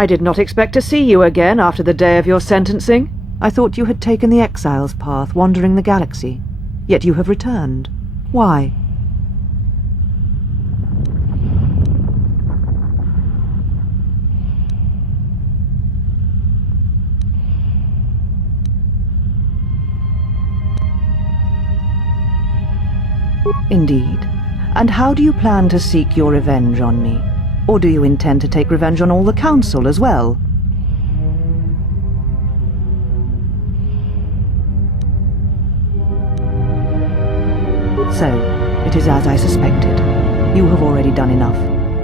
I did not expect to see you again after the day of your sentencing. I thought you had taken the exile's path, wandering the galaxy. Yet you have returned. Why? Indeed. And how do you plan to seek your revenge on me? Or do you intend to take revenge on all the Council as well? So, it is as I suspected. You have already done enough.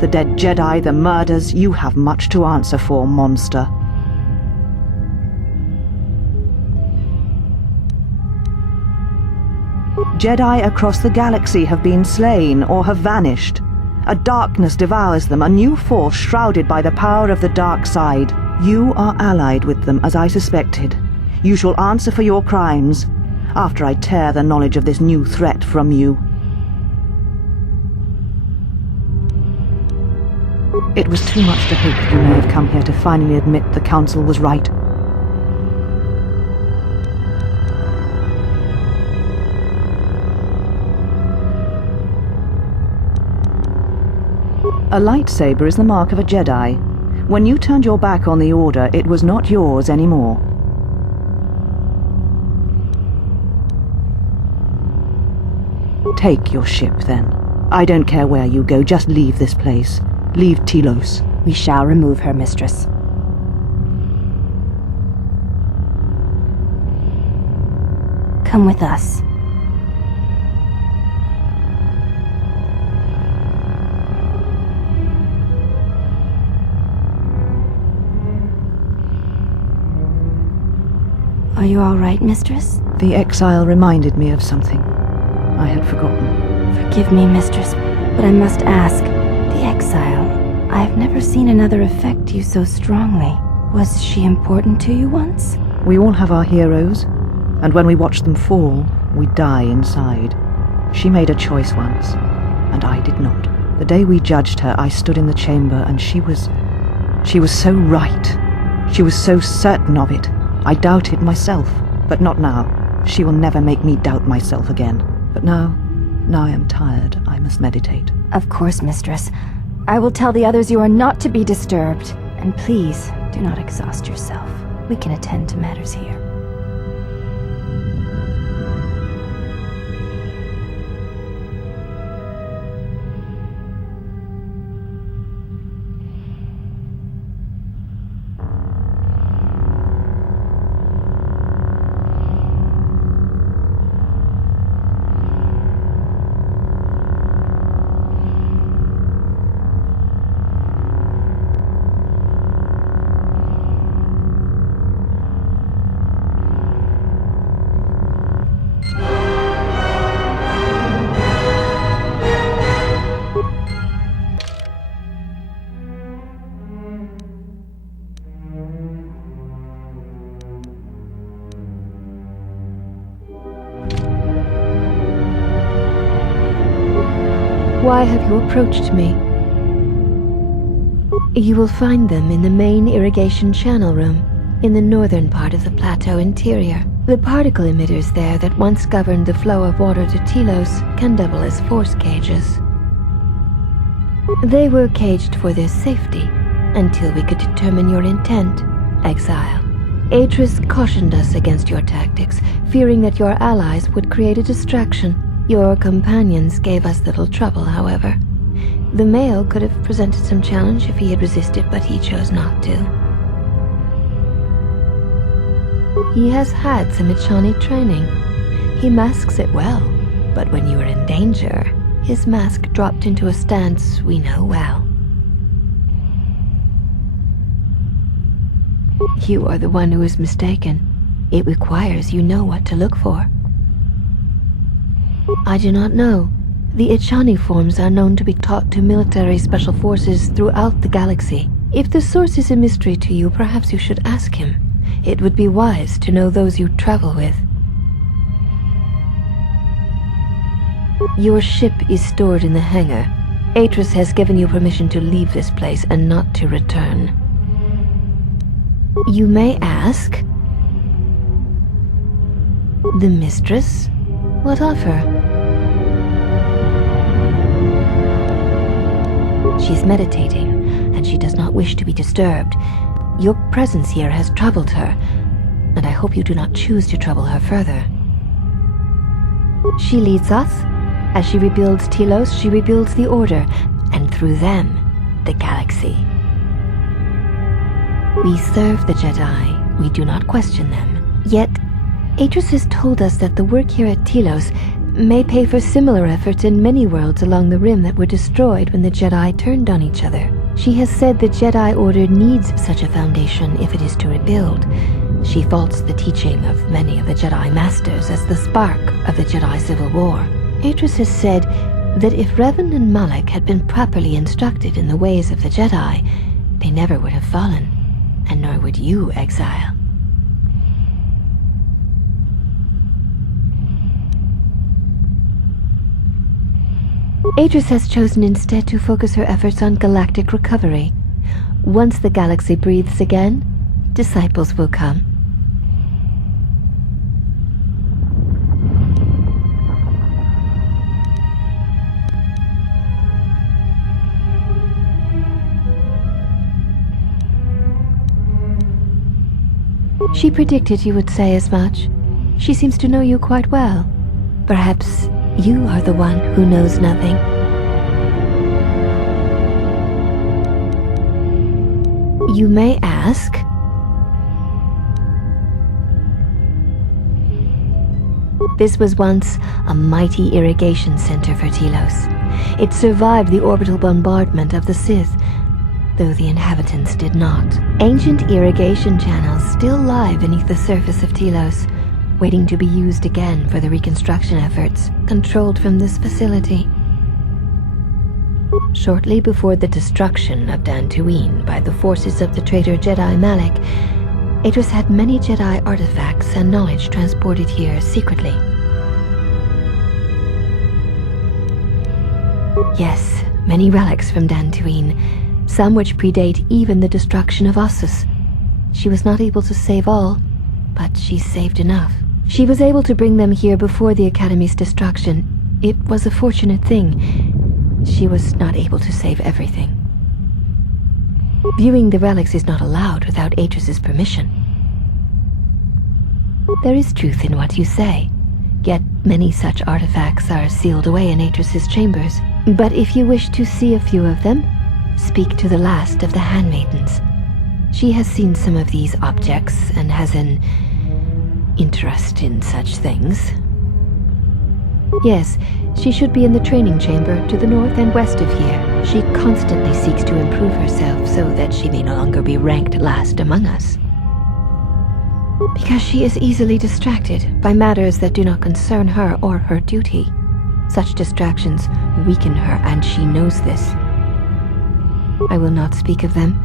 The dead Jedi, the murders, you have much to answer for, monster. Jedi across the galaxy have been slain or have vanished. A darkness devours them, a new force shrouded by the power of the dark side. You are allied with them, as I suspected. You shall answer for your crimes, after I tear the knowledge of this new threat from you. It was too much to hope that you may have come here to finally admit the Council was right. A lightsaber is the mark of a Jedi. When you turned your back on the Order, it was not yours anymore. Take your ship, then. I don't care where you go, just leave this place. Leave Telos. We shall remove her, mistress. Come with us. Are you all right, mistress? The exile reminded me of something. I had forgotten. Forgive me, mistress, but I must ask. The exile. I have never seen another affect you so strongly. Was she important to you once? We all have our heroes, and when we watch them fall, we die inside. She made a choice once, and I did not. The day we judged her, I stood in the chamber, and she was so right. She was so certain of it. I doubted myself, but not now. She will never make me doubt myself again. But now I am tired. I must meditate. Of course, mistress. I will tell the others you are not to be disturbed. And please, do not exhaust yourself. We can attend to matters here. Why have you approached me? You will find them in the main irrigation channel room, in the northern part of the plateau interior. The particle emitters there that once governed the flow of water to Telos can double as force cages. They were caged for their safety, until we could determine your intent, exile. Atris cautioned us against your tactics, fearing that your allies would create a distraction. Your companions gave us little trouble, however. The male could have presented some challenge if he had resisted, but he chose not to. He has had some Echani training. He masks it well, but when you are in danger, his mask dropped into a stance we know well. You are the one who is mistaken. It requires you know what to look for. I do not know. The Echani forms are known to be taught to military special forces throughout the galaxy. If the source is a mystery to you, perhaps you should ask him. It would be wise to know those you travel with. Your ship is stored in the hangar. Atris has given you permission to leave this place and not to return. You may ask. The mistress? What of her? She is meditating, and she does not wish to be disturbed. Your presence here has troubled her, and I hope you do not choose to trouble her further. She leads us. As she rebuilds Telos, she rebuilds the Order, and through them, the galaxy. We serve the Jedi, we do not question them. Yet, Atris has told us that the work here at Telos may pay for similar efforts in many worlds along the rim that were destroyed when the Jedi turned on each other. She has said the Jedi Order needs such a foundation if it is to rebuild. She faults the teaching of many of the Jedi Masters as the spark of the Jedi Civil War. Atris has said that if Revan and Malak had been properly instructed in the ways of the Jedi, they never would have fallen, and nor would you, Exile. Atris has chosen instead to focus her efforts on galactic recovery. Once the galaxy breathes again, disciples will come. She predicted you would say as much. She seems to know you quite well. Perhaps you are the one who knows nothing. You may ask. This was once a mighty irrigation center for Telos. It survived the orbital bombardment of the Sith, though the inhabitants did not. Ancient irrigation channels still lie beneath the surface of Telos, waiting to be used again for the reconstruction efforts, controlled from this facility. Shortly before the destruction of Dantooine by the forces of the traitor Jedi Malak, Atris had many Jedi artifacts and knowledge transported here secretly. Yes, many relics from Dantooine, some which predate even the destruction of Ossus. She was not able to save all, but she saved enough. She was able to bring them here before the Academy's destruction. It was a fortunate thing. She was not able to save everything. Viewing the relics is not allowed without Atris's permission. There is truth in what you say, yet many such artifacts are sealed away in Atris's chambers. But if you wish to see a few of them, speak to the last of the Handmaidens. She has seen some of these objects and has an interest in such things. Yes, she should be in the training chamber to the north and west of here. She constantly seeks to improve herself so that she may no longer be ranked last among us. Because she is easily distracted by matters that do not concern her or her duty. Such distractions weaken her, and she knows this. I will not speak of them.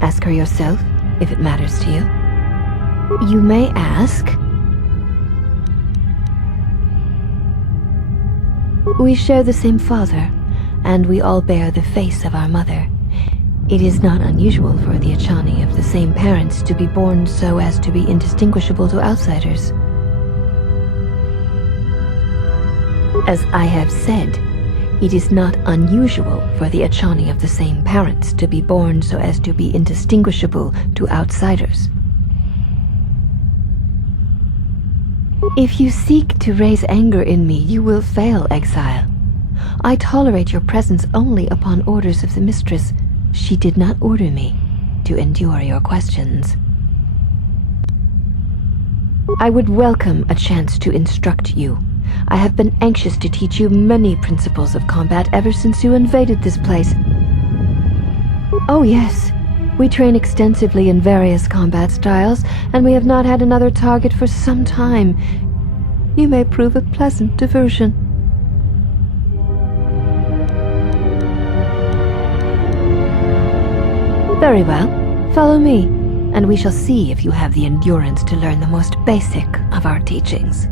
Ask her yourself, if it matters to you. You may ask. We share the same father, and we all bear the face of our mother. It is not unusual for the Echani of the same parents to be born so as to be indistinguishable to outsiders. As I have said, it is not unusual for the Echani of the same parents to be born so as to be indistinguishable to outsiders. If you seek to raise anger in me, you will fail, Exile. I tolerate your presence only upon orders of the mistress. She did not order me to endure your questions. I would welcome a chance to instruct you. I have been anxious to teach you many principles of combat ever since you invaded this place. Oh yes, we train extensively in various combat styles, and we have not had another target for some time. You may prove a pleasant diversion. Very well, follow me, and we shall see if you have the endurance to learn the most basic of our teachings.